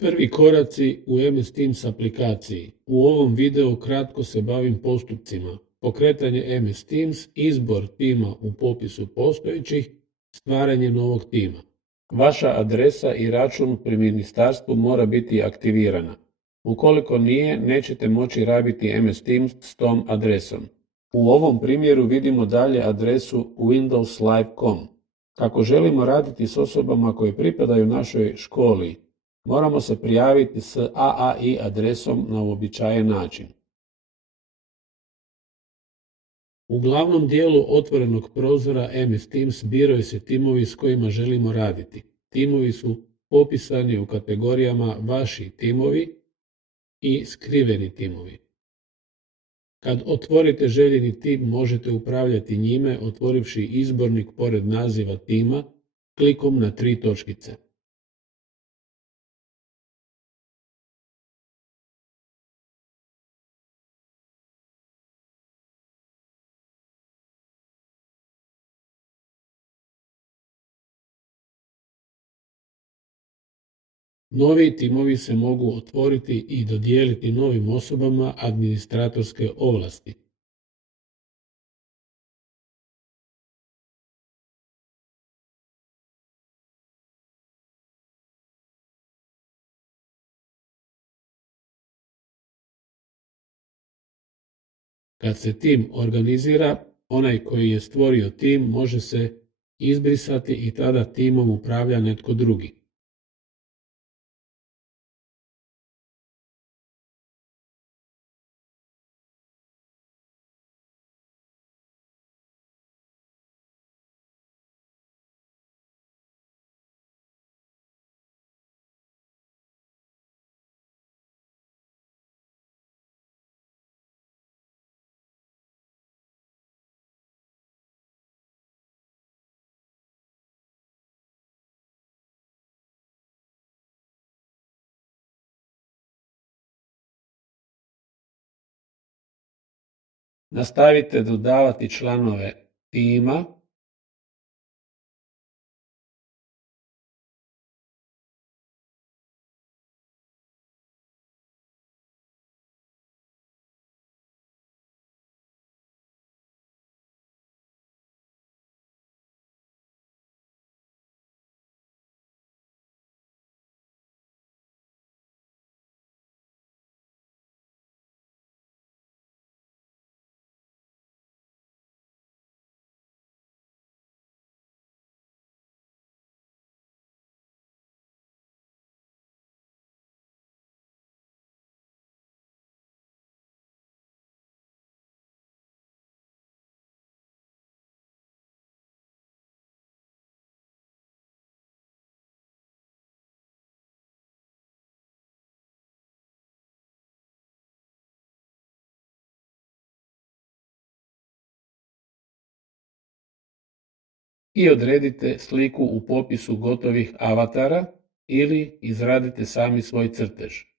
Prvi koraci u MS Teams aplikaciji. U ovom videu kratko se bavim postupcima. Pokretanje MS Teams, izbor tima u popisu postojećih, stvaranje novog tima. Vaša adresa i račun pri ministarstvu mora biti aktivirana. Ukoliko nije, nećete moći rabiti MS Teams s tom adresom. U ovom primjeru vidimo dalje adresu windowslive.com. Kako želimo raditi s osobama koje pripadaju našoj školi, moramo se prijaviti s AAI adresom na uobičajen način. U glavnom dijelu otvorenog prozora MS Teams biraju se timovi s kojima želimo raditi. Timovi su popisani u kategorijama vaši timovi i skriveni timovi. Kad otvorite željeni tim, možete upravljati njime otvorivši izbornik pored naziva tima klikom na 3 točkice. Novi timovi se mogu otvoriti i dodijeliti novim osobama administratorske ovlasti. Kad se tim organizira, onaj koji je stvorio tim može se izbrisati i tada timom upravlja netko drugi. Nastavite dodavati članove tima. I odredite sliku u popisu gotovih avatara ili izradite sami svoj crtež.